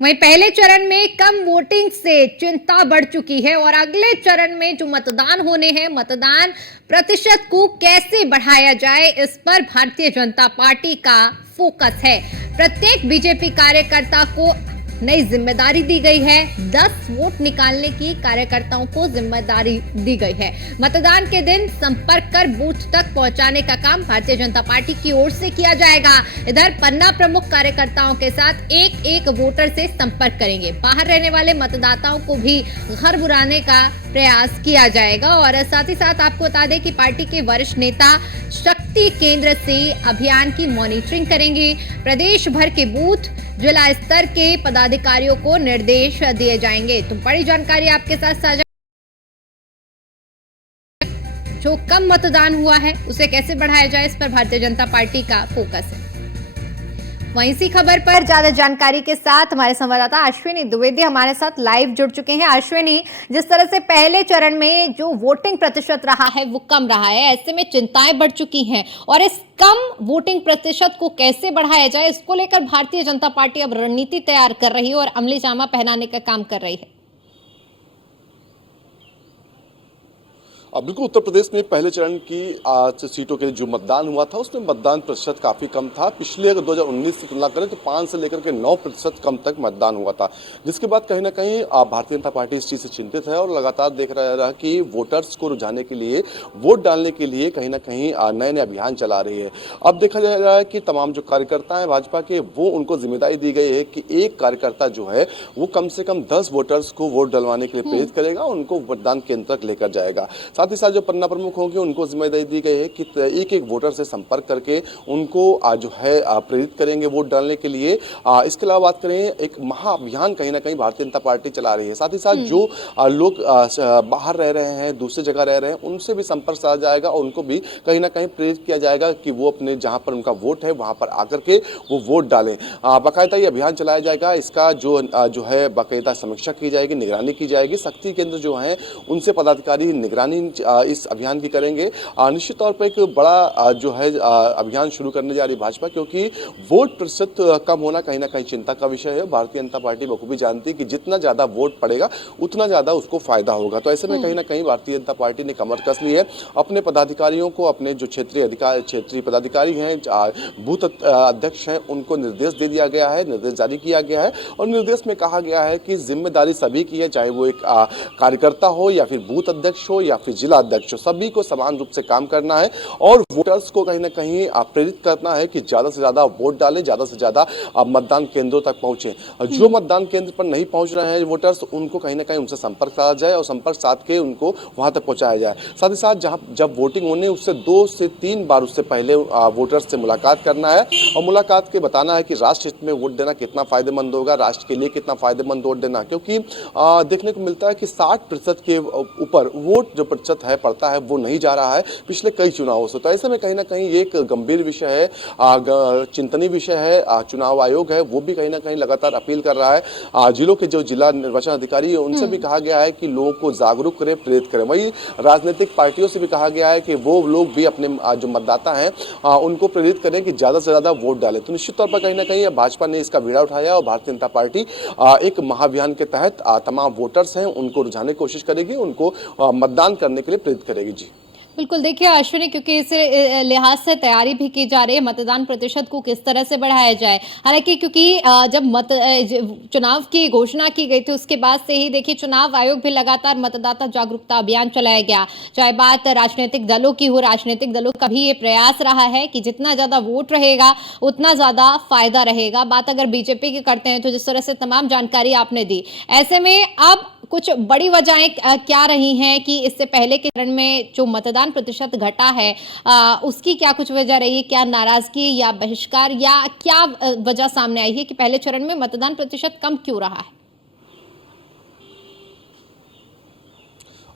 वहीं पहले चरण में कम वोटिंग से चिंता बढ़ चुकी है और अगले चरण में जो मतदान होने हैं, मतदान प्रतिशत को कैसे बढ़ाया जाए, इस पर भारतीय जनता पार्टी का फोकस है। प्रत्येक बीजेपी कार्यकर्ता को नई जिम्मेदारी दी गई है। 10 वोट निकालने की कार्यकर्ताओं को जिम्मेदारी दी गई है। मतदान के दिन संपर्क कर बूथ तक पहुंचाने का काम भारतीय जनता पार्टी की ओर से किया जाएगा। इधर पन्ना प्रमुख कार्यकर्ताओं के साथ एक एक वोटर से संपर्क करेंगे। बाहर रहने वाले मतदाताओं को भी घर बुलाने का प्रयास किया जाएगा। और साथ ही साथ आपको बता दें कि पार्टी के वरिष्ठ नेता शक्ति केंद्र से अभियान की मॉनिटरिंग करेंगे। प्रदेश भर के बूथ जिला स्तर के पदाधिकारियों को निर्देश दिए जाएंगे। तो बड़ी जानकारी आपके साथ साझा। जो कम मतदान हुआ है उसे कैसे बढ़ाया जाए, इस पर भारतीय जनता पार्टी का फोकस है। वहीं इसी खबर पर ज्यादा जानकारी के साथ हमारे संवाददाता अश्विनी द्विवेदी हमारे साथ लाइव जुड़ चुके हैं। अश्विनी, जिस तरह से पहले चरण में जो वोटिंग प्रतिशत रहा है वो कम रहा है, ऐसे में चिंताएं बढ़ चुकी हैं और इस कम वोटिंग प्रतिशत को कैसे बढ़ाया जाए, इसको लेकर भारतीय जनता पार्टी अब रणनीति तैयार कर रही है और अमली जामा पहनाने का काम कर रही है। बिल्कुल, उत्तर प्रदेश में पहले चरण की सीटों के लिए जो मतदान हुआ था उसमें मतदान प्रतिशत काफ़ी कम था। पिछले अगर 2019 से तुलना करें तो 5 से लेकर के 9% कम तक मतदान हुआ था, जिसके बाद कहीं ना कहीं भारतीय जनता पार्टी इस चीज़ से चिंतित है और लगातार देख रहा कि वोटर्स को रुझाने के लिए, वोट डालने के लिए कहीं ना कहीं नए नए अभियान चला रही है। अब देखा जा रहा है कि तमाम जो कार्यकर्ता हैं भाजपा के, वो उनको जिम्मेदारी दी गई है कि एक कार्यकर्ता जो है वो कम से कम 10 वोटर्स को वोट डलवाने के लिए प्रेरित करेगा, उनको मतदान केंद्र तक लेकर जाएगा। साथ ही साथ जो पन्ना प्रमुख होंगे उनको जिम्मेदारी दी गई है कि एक एक वोटर से संपर्क करके उनको जो है प्रेरित करेंगे वोट डालने के लिए। इसके अलावा बात करें, एक महाअभियान कहीं ना कहीं भारतीय जनता पार्टी चला रही है। साथ ही साथ जो लोग बाहर रह रहे हैं, दूसरी जगह रह रहे हैं, उनसे भी संपर्क साधा जाएगा और उनको भी कहीं ना कहीं प्रेरित किया जाएगा कि वो अपने जहां पर उनका वोट है वहां पर आकर के वो वोट डालें। बाकायदा ये अभियान चलाया जाएगा। इसका जो है बाकायदा समीक्षा की जाएगी, निगरानी की जाएगी। शक्ति केंद्र जो है उनसे पदाधिकारी निगरानी इस अभियान की करेंगे। निश्चित तौर पर एक बड़ा जो है अभियान शुरू करने जा रही भाजपा, क्योंकि वोट प्रतिशत कम होना कहीं ना कहीं चिंता का विषय है। भारतीय जनता पार्टी बखूबी जानती है कि जितना ज्यादा वोट पड़ेगा उतना ज्यादा उसको फायदा होगा। तो ऐसे में कहीं ना कहीं भारतीय जनता पार्टी ने कमर कस ली है। अपने पदाधिकारियों को, अपने जो क्षेत्रीय पदाधिकारी हैं, बूथ अध्यक्ष हैं, उनको निर्देश दे दिया गया है, निर्देश जारी किया गया है और निर्देश में कहा गया है कि जिम्मेदारी सभी की है, चाहे वो एक कार्यकर्ता हो या फिर बूथ अध्यक्ष हो या फिर जिला अध्यक्ष, सभी को समान रूप से काम करना है और वोटर्स को कहीं ना कहीं प्रेरित करना है कि ज्यादा से ज्यादा वोट डालें, ज्यादा से ज्यादा मतदान केंद्रों तक पहुंचे। जो मतदान केंद्र पर नहीं पहुंच रहे हैं वोटर्स, उनको कहीं ना कहीं उनसे संपर्क साधा जाए और संपर्क साध के उनको वहां तक पहुंचाया जाए। साथ ही साथ जब वोटिंग होने उससे 2 से 3 बार उससे पहले वोटर्स से मुलाकात करना है और मुलाकात के बताना है कि राष्ट्र हित में वोट देना कितना फायदेमंद होगा, राष्ट्र के लिए कितना फायदेमंद वोट देना। क्योंकि देखने को मिलता है कि 60% के ऊपर वोट जो प्रतिशत है पड़ता है वो नहीं जा रहा है पिछले कई चुनावों से। तो ऐसे में कहीं ना कहीं एक गंभीर विषय है, चिंतनीय विषय है। चुनाव आयोग है वो भी कहीं ना कहीं लगातार अपील कर रहा है। जिलों के जो जिला निर्वाचन अधिकारी है उनसे भी कहा गया है कि लोगों को जागरूक करें, प्रेरित करें। वही राजनीतिक पार्टियों से भी कहा गया है कि वो लोग भी अपने जो मतदाता हैं उनको प्रेरित करें कि ज्यादा से ज्यादा वोट डालें। तो निश्चित तौर पर कहीं ना कहीं भाजपा ने इसका बीड़ा उठाया और भारतीय जनता पार्टी एक महाअभियान के तहत तमाम वोटर्स हैं उनको रुझाने की कोशिश करेगी, उनको मतदान करने के लिए प्रेरित करेगी। जी बिल्कुल, देखिए अश्विनी, क्योंकि इस लिहाज से तैयारी भी की जा रही है मतदान प्रतिशत को किस तरह से बढ़ाया जाए। हालांकि क्योंकि जब चुनाव की घोषणा की गई थी उसके बाद से ही देखिए चुनाव आयोग भी लगातार मतदाता जागरूकता अभियान चलाया गया। चाहे बात राजनीतिक दलों की हो, राजनीतिक दलों का भी ये प्रयास रहा है कि जितना ज्यादा वोट रहेगा उतना ज्यादा फायदा रहेगा। बात अगर बीजेपी की करते हैं तो जिस तरह से तमाम जानकारी आपने दी, ऐसे में अब कुछ बड़ी वजहें क्या रही हैं कि इससे पहले के चरण में जो मतदान प्रतिशत घटा है उसकी क्या कुछ वजह रही है? क्या नाराजगी या बहिष्कार या क्या वजह सामने आई है कि पहले चरण में मतदान प्रतिशत कम क्यों रहा है?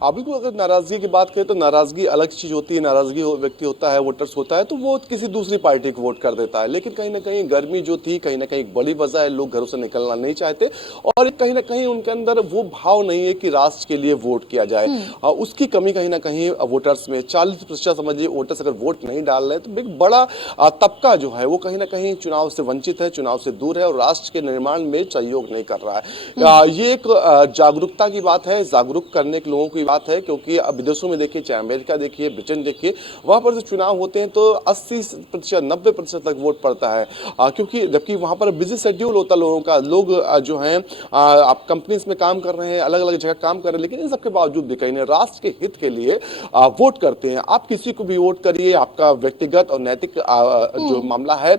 बिल्कुल, अगर नाराजगी की बात करें तो नाराजगी अलग चीज होती है। नाराजगी व्यक्ति होता है, वोटर्स होता है, तो वो किसी दूसरी पार्टी को वोट कर देता है। लेकिन कहीं ना कहीं गर्मी जो थी, कहीं ना कहीं एक बड़ी वजह है, लोग घरों से निकलना नहीं चाहते और कहीं ना कहीं उनके अंदर वो भाव नहीं है कि राष्ट्र के लिए वोट किया जाए। उसकी कमी कहीं ना कहीं वोटर्स में 40% समझिए वोटर्स अगर वोट नहीं डाल रहे तो एक बड़ा तबका जो है वो कहीं ना कहीं चुनाव से वंचित है, चुनाव से दूर है और राष्ट्र के निर्माण में सहयोग नहीं कर रहा है। ये एक जागरूकता की बात है, जागरूक करने के लोगों की बात है, क्योंकि अब विदेशों में देखिए, चाहे अमेरिका देखिए, ब्रिटेन देखिए, वहां पर जो चुनाव होते हैं तो 80% 90% तक वोट पड़ता है। क्योंकि जबकि वहां पर बिजी शेड्यूल होता है लोगों का, लोग जो हैं आप कंपनीज में काम कर रहे हैं, अलग अलग जगह काम कर रहे हैं, लेकिन इन सबके बावजूद भी कहीं राष्ट्र के हित के लिए वोट करते हैं। आप किसी को भी वोट करिए, आपका व्यक्तिगत और नैतिक जो मामला है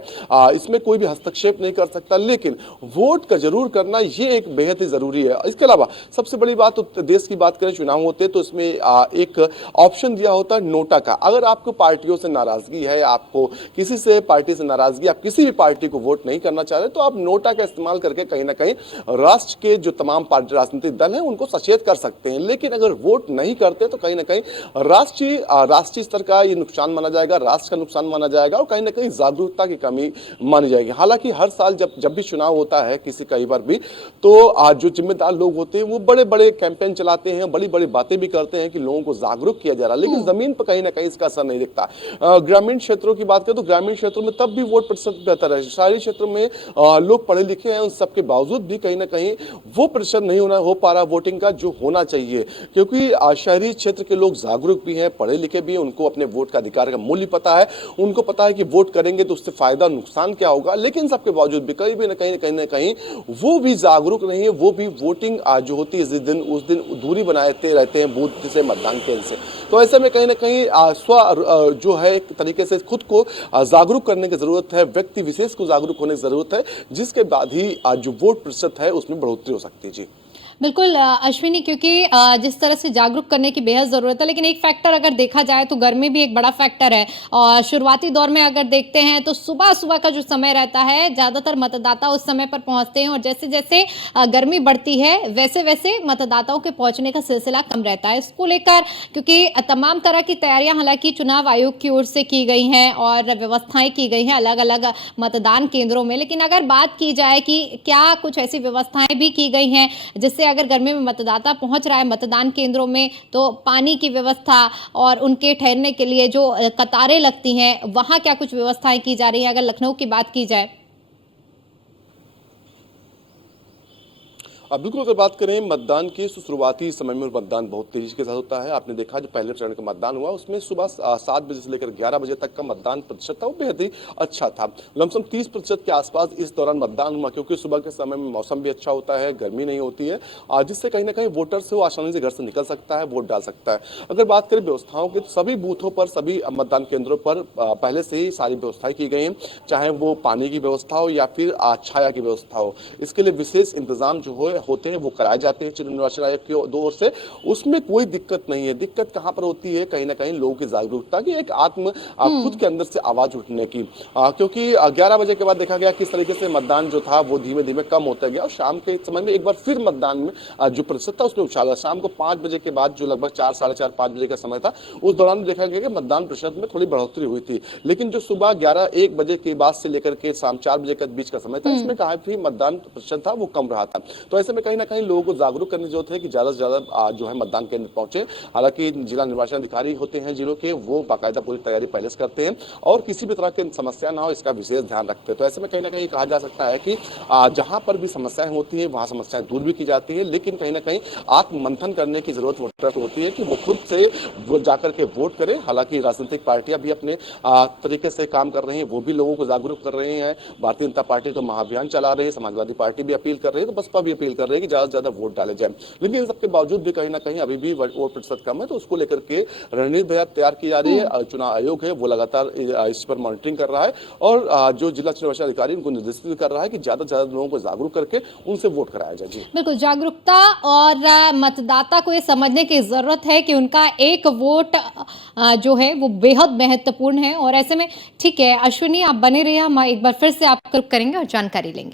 इसमें कोई भी हस्तक्षेप नहीं कर सकता, लेकिन वोट का जरूर करना ये एक बेहद ही जरूरी है। इसके अलावा सबसे बड़ी बात उत्तर देश की बात करें, चुनाव होते हैं तो इसमें एक ऑप्शन दिया होता है नोटा का। अगर आपको पार्टियों से नाराजगी है, आपको किसी से पार्टी से नाराजगी, आप किसी भी पार्टी को वोट नहीं करना चाह रहे, तो आप नोटा का इस्तेमाल करके कहीं ना कहीं राष्ट्र के जो तमाम पार्टी राजनीतिक दल हैं उनको सचेत कर सकते हैं। लेकिन अगर वोट नहीं करते तो कहीं ना कहीं राष्ट्रीय स्तर का ये नुकसान माना जाएगा, राष्ट्र का नुकसान माना जाएगा और कहीं ना कहीं जागरूकता की कमी मानी जाएगी। हालांकि हर साल जब भी चुनाव होता है किसी कई बार भी, तो जो जिम्मेदार लोग होते हैं वो बड़े बड़े कैंपेन चलाते हैं, बड़ी बड़ी बातें भी करते हैं कि लोगों को जागरूक किया जा रहा है, लेकिन जमीन पर कहीं ना कहीं इसका असर नहीं दिखता। ग्रामीण क्षेत्रों की बात करें तो ग्रामीण क्षेत्रों में तब भी वोट प्रतिशत बेहतर है। शहरी क्षेत्रों में लोग पढ़े लिखे हैं, उन सबके बावजूद भी कहीं ना कहीं वो प्रतिशत नहीं हो पा रहा वोटिंग का जो होना चाहिए, क्योंकि शहरी क्षेत्र के लोग जागरूक भी हैं, पढ़े लिखे भी हैं, उनको अपने वोट का अधिकार का मूल्य पता है, उनको पता है कि वोट करेंगे तो उससे फायदा नुकसान क्या होगा। लेकिन सबके बावजूद भी कहीं भी ना कहीं वो भी जागरूक नहीं है, वो भी वोटिंग जो होती है उस दिन दूरी बनाते रहते हैं बूथ से, मतदान केंद्र से। तो ऐसे में कहीं ना कहीं जो है एक तरीके से खुद को जागरूक करने की जरूरत है, व्यक्ति विशेष को जागरूक होने की जरूरत है, जिसके बाद ही जो वोट प्रतिशत है उसमें बढ़ोतरी हो सकती है। जी बिल्कुल अश्विनी, क्योंकि जिस तरह से जागरूक करने की बेहद ज़रूरत है, लेकिन एक फैक्टर अगर देखा जाए तो गर्मी भी एक बड़ा फैक्टर है। और शुरुआती दौर में अगर देखते हैं तो सुबह सुबह का जो समय रहता है, ज़्यादातर मतदाता उस समय पर पहुंचते हैं और जैसे जैसे गर्मी बढ़ती है वैसे वैसे मतदाताओं के पहुंचने का सिलसिला कम रहता है। इसको लेकर क्योंकि तमाम तरह की तैयारियां हालांकि चुनाव आयोग की ओर से की गई हैं और व्यवस्थाएं की गई हैं अलग अलग मतदान केंद्रों में, लेकिन अगर बात की जाए कि क्या कुछ ऐसी व्यवस्थाएं भी की गई हैं जिससे अगर गर्मी में मतदाता पहुंच रहा है मतदान केंद्रों में तो पानी की व्यवस्था और उनके ठहरने के लिए जो कतारें लगती हैं वहां क्या कुछ व्यवस्थाएं की जा रही हैं, अगर लखनऊ की बात की जाए? अब बिल्कुल अगर बात करें मतदान की, तो शुरुआती समय में मतदान बहुत तेजी के साथ होता है। आपने देखा जो पहले चरण का मतदान हुआ उसमें सुबह 7 बजे से लेकर 11 बजे तक का मतदान प्रतिशत था वो बेहद ही अच्छा था। लमसम 30% के आसपास इस दौरान मतदान हुआ, क्योंकि सुबह के समय में मौसम भी अच्छा होता है, गर्मी नहीं होती है, जिससे कहीं ना कहीं वोटर से वो आसानी से घर से निकल सकता है, वोट डाल सकता है। अगर बात करें व्यवस्थाओं की, तो सभी बूथों पर, सभी मतदान केंद्रों पर पहले से ही सारी व्यवस्थाएं की गई हैं, चाहे वो पानी की व्यवस्था हो या फिर छाया की व्यवस्था हो। इसके लिए विशेष इंतजाम जो होते हैं वो कराए जाते हैं निर्वाचन आयोग की ओर से, उसमें कोई दिक्कत नहीं है। दिक्कत कहां पर होती है, कहीं ना कहीं लोगों की जागरूकता की, एक खुद के अंदर से आवाज उठने की, क्योंकि 11 बजे के बाद देखा गया किस तरीके से मतदान जो था वो धीमे धीमे कम होता गया और शाम के समय में एक बार फिर मतदान में जो प्रतिशत था उसमें उछाला। शाम को 5 बजे के बाद जो लगभग 4, साढ़े 4, 5 बजे का समय था, उस दौरान देखा गया कि मतदान प्रतिशत में थोड़ी बढ़ोतरी हुई थी। लेकिन जो सुबह 11, 1 बजे के बाद से लेकर के शाम 4 बजे के बीच का समय था, इसमें काफी मतदान प्रतिशत था वो कम रहा था। तो ऐसे में कहीं ना कहीं लोगों को जागरूक करने की जरूरत है कि ज्यादा से ज्यादा जो है मतदान केंद्र पहुंचे। हालांकि जिला निर्वाचन अधिकारी होते हैं जिलों के, वो बाकायदा पूरी तैयारी पहले से करते हैं और किसी भी तरह की समस्या ना हो इसका विशेष ध्यान रखते हैं। तो ऐसे में कहीं ना कहीं कहा जा सकता है कि जहां पर भी समस्याएं होती है वहां समस्याएं दूर भी की जाती है, लेकिन कहीं ना कहीं आत्ममंथन करने की जरूरत वोटर को होती है कि वो खुद से जाकर के वोट करें। हालांकि राजनीतिक पार्टियां भी अपने तरीके से काम कर रही हैं, वो भी लोगों को जागरूक कर रहे हैं। भारतीय जनता पार्टी तो महाअभियान चला रही है, समाजवादी पार्टी भी अपील कर रही है, तो बसपा भी अपील कर रही है कि ज्यादा से ज्यादा वोट डाले जाए। लेकिन इन सबके बावजूद भी कहीं ना कहीं अभी भी वोट प्रतिशत कम है, तो उसको लेकर के रणनीति तैयार की जा रही है। चुनाव आयोग है वो लगातार इस पर मॉनिटरिंग कर रहा है और जो जिला निर्वाचन अधिकारी उनको निर्देशित कर रहा है कि ज्यादा से ज्यादा लोगों को जागरूक करके उनसे वोट कराया जाए। जी बिल्कुल, जागरूकता और मतदाता को ये समझने की जरूरत है कि उनका एक वोट जो है वो बेहद महत्वपूर्ण है। और ऐसे में ठीक है अश्विनी, आप बने रहिए, हम एक बार फिर से आपको करेंगे और जानकारी लेंगे।